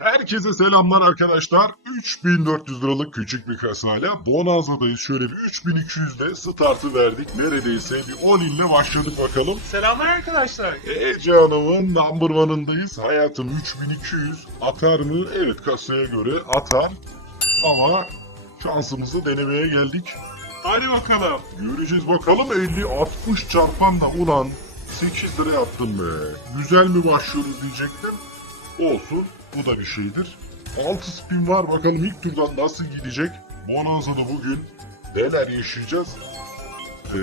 Herkese selamlar arkadaşlar. 3400 liralık küçük bir kasayla Bonanza'dayız. Şöyle bir 3200'de startı verdik. Neredeyse bir 10 ile başladık bakalım. Selamlar arkadaşlar. Ece Hanım'ın number one'ındayız. Hayatım 3200 atar mı? Evet kasaya göre atar. Ama şansımızı denemeye geldik. Hadi bakalım. Göreceğiz bakalım 50-60 çarpan da ulan 8 lira yaptım be. Güzel mi başlıyoruz diyecektim. Olsun bu da bir şeydir. 6 spin var bakalım ilk turdan nasıl gidecek. Bonanza'da bugün neler yaşayacağız. Ee,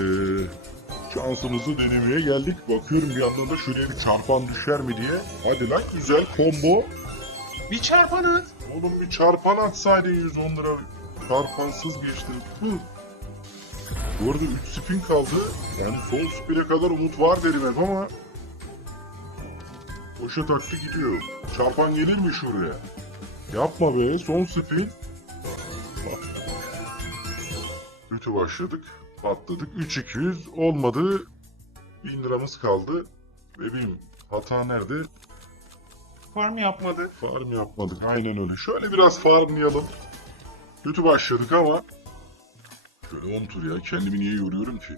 şansımızı denemeye geldik. Bakıyorum bir yandan da şuraya bir çarpan düşer mi diye. Hadi lan güzel combo. Bir çarpan at. Oğlum bir çarpan atsaydın 110 lira. Çarpansız geçtim. Hı. Bu arada 3 spin kaldı. Yani son spine kadar umut var derim hep ama... Boşa taktı gidiyor. Çarpan gelir mi şuraya? Yapma be son spin. Kötü başladık. Patladık. 3200 olmadı. 1000 liramız kaldı. Ve benim hata nerede? Farm yapmadı. Farm yapmadık. Aynen öyle. Şöyle biraz farmlayalım. Kötü başladık ama şöyle 10 tur ya. Kendimi niye yoruyorum ki?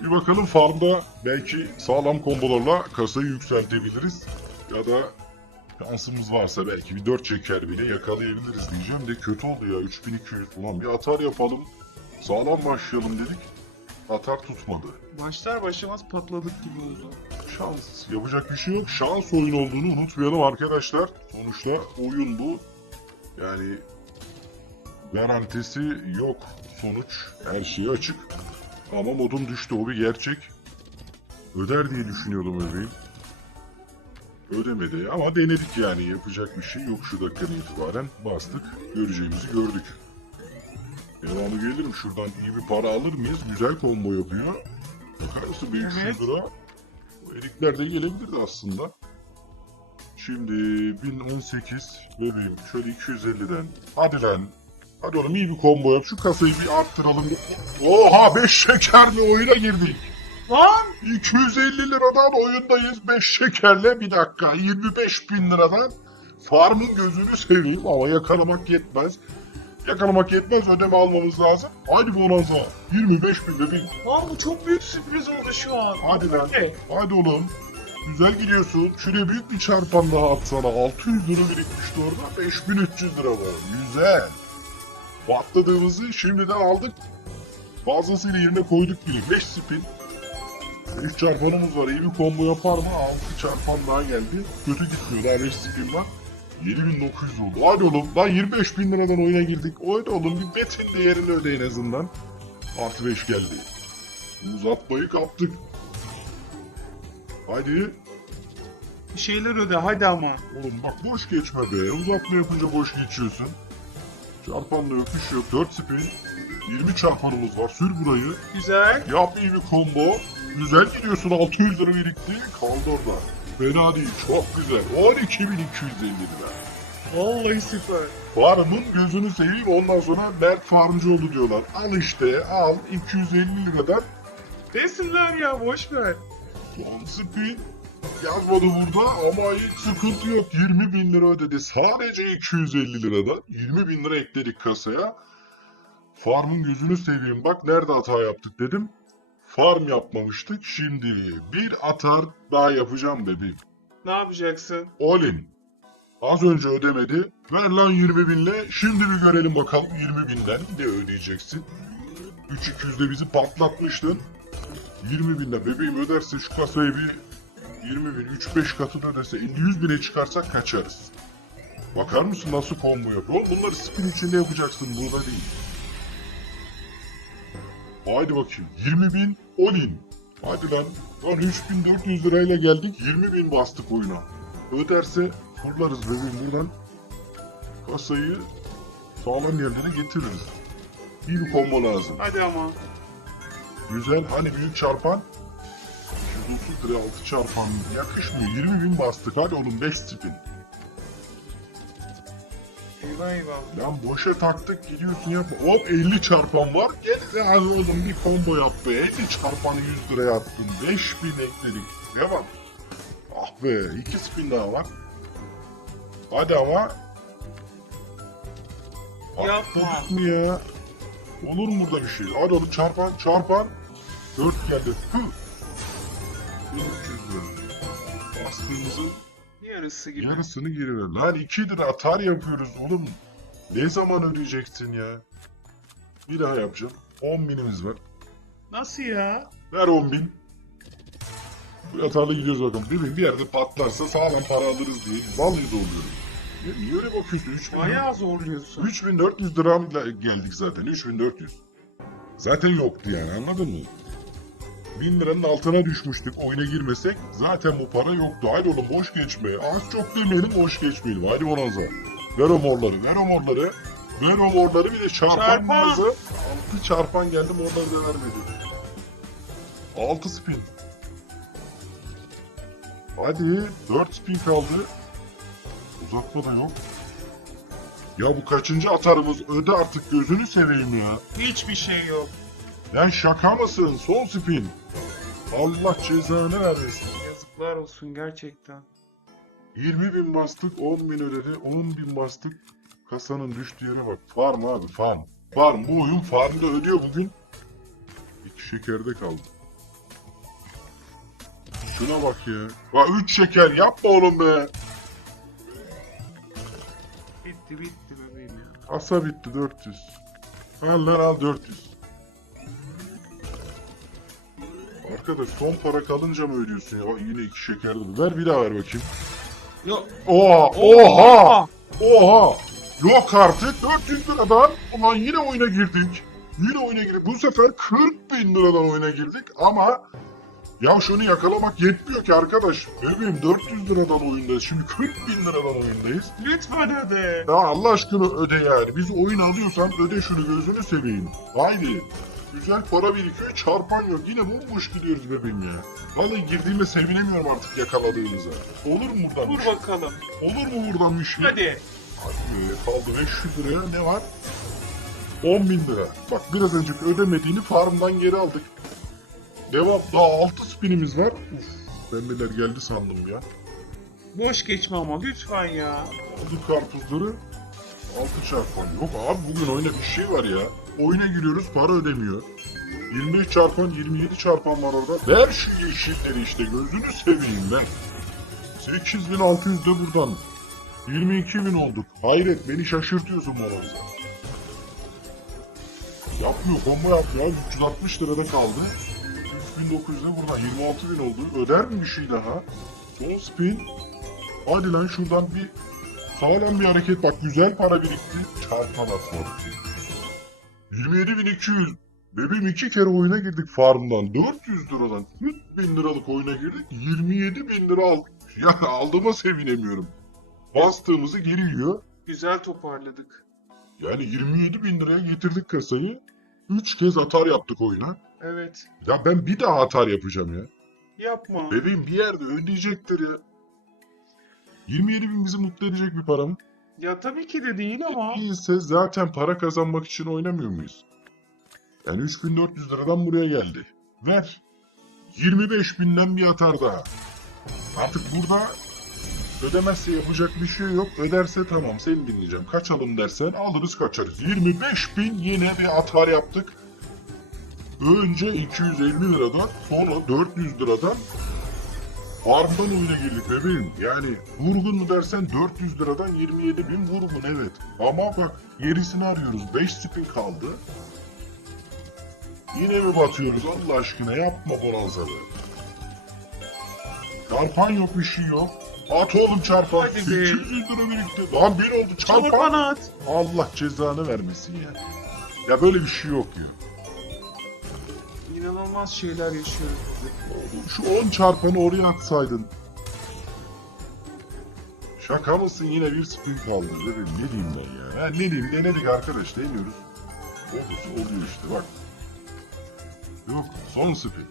Bir bakalım farmda belki sağlam kombolarla kasayı yükseltebiliriz. Ya da şansımız varsa belki bir 4 çeker bile yakalayabiliriz diyeceğim de kötü oldu ya. 3200 falan bir atar yapalım. Sağlam başlayalım dedik. Atar tutmadı. Başlar başlamaz patladık gibi oldu. Şans. Yapacak bir şey yok. Şans oyun olduğunu unutmayalım arkadaşlar. Sonuçta oyun bu. Yani garantisi yok. Sonuç her şeye açık. Ama modum düştü o bir gerçek. Öder diye düşünüyordum öbeğim. Ödemedi ama denedik yani yapacak bir şey yok şu dakikadan itibaren bastık göreceğimizi gördük. Devamı gelir mi? Şuradan iyi bir para alır mıyız? Güzel combo yapıyor. Bakar mısın? 500 Evet. lira. Bu erikler de gelebilirdi aslında. Şimdi 1018 bebeğim şöyle 250'den. Hadi lan. Hadi oğlum iyi bir combo yap. Şu kasayı bir arttıralım. Oha 5 şekerli oyuna girdik. Lan! 250 liradan oyundayız 5 şekerle bir dakika 25 bin liradan farmın gözünü seveyim ama yakalamak yetmez. Yakalamak yetmez ödeme almamız lazım. Hadi bonanza 25 bin bebeğim. Lan bu çok büyük sürpriz oldu şu an. Hadi lan. Ne? Hadi oğlum. Güzel gidiyorsun. Şuraya büyük bir çarpan daha atsana. 600 lira birikmişti orada. 5300 lira var. Güzel. Patladığımızı şimdiden aldık. Fazlasıyla yerine koyduk bile. 5 spin. 5 çarpanımız var. İyi bir combo yapar mı? 6 çarpan daha geldi. Kötü gitmiyor. Daha 5 spin var. 7900 oldu. Hadi oğlum. Lan 25 bin liradan oyuna girdik. Oyna oğlum. Bir betin değerini öde en azından. Artı 5 geldi. Uzatmayı kaptık. Hadi. Bir şeyler öde hadi ama. Oğlum bak boş geçme be. Uzatma yapınca boş geçiyorsun. Çarpanla şey yok. 4 spin. 20 çarpanımız var. Sür burayı. Güzel. Yap iyi bir combo. Güzel gidiyorsun. 600 lira birikti. Kaldı orada. Fena değil. Çok güzel. 12.250 lira. Vallahi süper. Farmın gözünü seveyim. Ondan sonra Berk farmcı oldu diyorlar. Al işte al. 250 liradan Desinler ya boş ver. Son spin yazmadı burada ama hiç sıkıntı yok. 20 bin lira ödedi. Sadece 250 liradan 20 bin lira ekledik kasaya. Farmın gözünü seveyim. Bak nerede hata yaptık dedim. Farm yapmamıştık. Şimdi bir atar daha yapacağım bebeğim. Ne yapacaksın? Olin. Az önce ödemedi. Ver lan 20 binle. Şimdi bir görelim bakalım 20 binden ne ödeyeceksin. 3200'de bizi patlatmıştın. 20 binle bebeğim öderse şu kasayı bir 20 bin 3-5 katını ödese 50-100 bine çıkarsak kaçarız. Bakar mısın nasıl combo yapıyor? Bunları spin içinde yapacaksın burada değil. Haydi bakayım 20 bin Olin. Hadi lan. Lan 3400 lirayla geldik 20 bin bastık oyuna. Öderse fırlarız bebeğim buradan. Kasayı sağlam yerlere getiririz. İyi bir combo lazım. Hadi ama. Güzel. Hani büyük çarpan? 130 liraya 6 çarpan yakışmıyor. 20 bin bastık. Hadi oğlum 5 spin. Eyvah eyvah. Lan boşa taktık gidiyorsun yapma. Hop 50 çarpan var. Gel ya oğlum bir combo yap be. 50 çarpanı 100 liraya attın. 5000 ekledik. Ne bak. Ah be 2 spin daha var. Hadi ama Yapma. Atladık mı ya? Olur mu burada bir şey? Hadi oğlum çarpan çarpan. 4 geldi. Hı. 1300 lira. Bastığımızın Yarısı gibi. yarısını geri ver. Lan 2 lira atar yapıyoruz oğlum. Ne zaman ödeyeceksin ya? Bir daha yapacağım. 10 binimiz var. Nasıl ya? Ver 10 bin. Bu atarla gidiyoruz bakalım. Bir, bin bir yerde patlarsa sağlam para alırız diye. Vallahi de oluyorum. Ya niye öyle bakıyorsun? 3 bin. Bayağı zorluyorsun. 3400 liramla geldik zaten. 3400. Zaten yoktu yani anladın mı? 1000 liranın altına düşmüştük oyuna girmesek zaten bu para yoktu. Haydi oğlum boş geçme. Az çok demeyelim boş geçmeyelim. Haydi bonanza. Ver o morları, ver o morları. Ver o morları bir de çarpan Çarpan. morları. 6 çarpan geldi morları da vermedi. 6 spin. Hadi 4 spin kaldı. Uzatma da yok. Ya bu kaçıncı atarımız? Öde artık gözünü seveyim ya. Hiçbir şey yok. Ya şaka mısın? Son spin. Allah cezanı vermesin. Yazıklar olsun gerçekten. 20 bin bastık, 10 bin ödedi, 10 bin bastık. Kasanın düştüğü yere bak. Farm abi farm. Farm. Bu oyun farmda ödüyor bugün. İki şekerde kaldı. Şuna bak ya. Bak 3 şeker yapma oğlum be. Bitti bitti bebeğim ya. Asa bitti 400. Al lan al 400. Arkadaş son para kalınca mı ödüyorsun ya? Yine iki şeker dedi. Ver bir daha ver bakayım. Yok. Oha! Oha! Oha! Yok artık 400 liradan. Ulan yine oyuna girdik. Yine oyuna girdik. Bu sefer 40 bin liradan oyuna girdik ama ya şunu yakalamak yetmiyor ki arkadaş. Bebeğim 400 liradan oyundayız. Şimdi 40 bin liradan oyundayız. Lütfen öde. Ya Allah aşkına öde yani. Biz oyun alıyorsan öde şunu gözünü seveyim. Haydi. Güzel para birikiyor çarpan yok. Yine bomboş gidiyoruz bebeğim ya. Vallahi girdiğime sevinemiyorum artık yakaladığımıza. Olur mu buradan? Vur bakalım. Olur mu buradan bir şey? Hadi. Hadi kaldı 500 liraya ne var? 10 bin lira. Bak biraz önce ödemediğini farmdan geri aldık. Devam. Daha 6 spinimiz var. Uf, pembeler geldi sandım ya. Boş geçme ama lütfen ya. Aldık karpuzları. 6 çarpan. Yok abi bugün oyunda bir şey var ya. Oyuna giriyoruz para ödemiyor. 25 çarpan 27 çarpan var orada. Ver şu yeşilleri işte gözünü seveyim ben. 8600 de buradan. 22.000 olduk. Hayret beni şaşırtıyorsun Moroz'a. Yapmıyor combo yapmıyor. 360 lirada kaldı. 3900 de buradan 26.000 oldu. Öder mi bir şey daha? Son spin. Hadi lan şuradan bir sağlam bir hareket bak güzel para birikti. Çarpan atmadı. 27.200. Bebeğim iki kere oyuna girdik farmdan. 400 liradan 40 bin liralık oyuna girdik. 27 bin lira al. Ya aldığıma sevinemiyorum. Bastığımızı geri yiyor. Güzel toparladık. Yani 27 bin liraya getirdik kasayı. 3 kez atar yaptık oyuna. Evet. Ya ben bir daha atar yapacağım ya. Yapma. Bebeğim bir yerde ödeyecektir ya. 27 bin bizi mutlu edecek bir para mı? Ya tabii ki de değil ama. Değilse zaten para kazanmak için oynamıyor muyuz? Yani 3400 liradan buraya geldi. Ver. 25 binden bir atar daha. Artık burada ödemezse yapacak bir şey yok. Öderse tamam seni dinleyeceğim. Kaçalım dersen alırız kaçarız. 25 bin yine bir atar yaptık. Önce 250 liradan sonra 400 liradan Farmdan oyuna girdik bebeğim. Yani vurgun mu dersen 400 liradan 27 bin vurgun evet. Ama bak gerisini arıyoruz. 5 spin kaldı. Yine mi batıyoruz Allah aşkına yapma bonanzalı. Çarpan yok bir şey yok. At oğlum çarpan. Hadi be. 800 lira birikti. Lan bir oldu çarpan. Çarpan at. Allah cezanı vermesin ya. Ya böyle bir şey yok ya. İnanılmaz şeyler yaşıyoruz. Şu 10 çarpanı oraya atsaydın. Şaka mısın yine bir spin kaldı dedim. Ne diyeyim ben ya? Ha, ne diyeyim denedik arkadaş deniyoruz. Olursa oluyor işte bak. Yok son spin.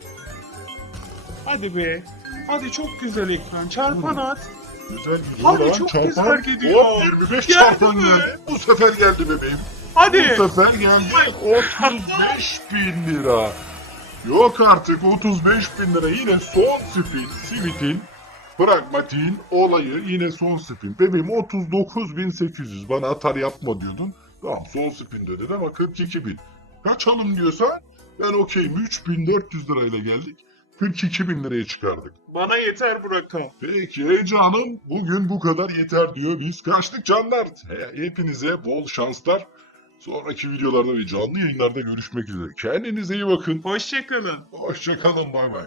Hadi be. Hadi çok güzel ekran. Çarpan Hı. at. Güzel gidiyor Abi lan çok çarpan. güzel gidiyor. Hop 25 Geldi çarpan mi? geldi. Bu sefer geldi bebeğim. Hadi. Bu sefer geldi 35 bin lira. Yok artık 35 bin lira yine son spin. Simit'in pragmatin olayı yine son spin. Bebeğim 39.800 bana atar yapma diyordun. Tamam son spin dedin ama 42 bin. Kaçalım diyorsan ben okeyim 3400 lirayla geldik. 42 bin liraya çıkardık. Bana yeter bu rakam. Peki heyecanım bugün bu kadar yeter diyor. Biz kaçtık canlar. He- Hepinize bol şanslar. Sonraki videolarda ve canlı yayınlarda görüşmek üzere. Kendinize iyi bakın. Hoşçakalın. Hoşçakalın bay bay.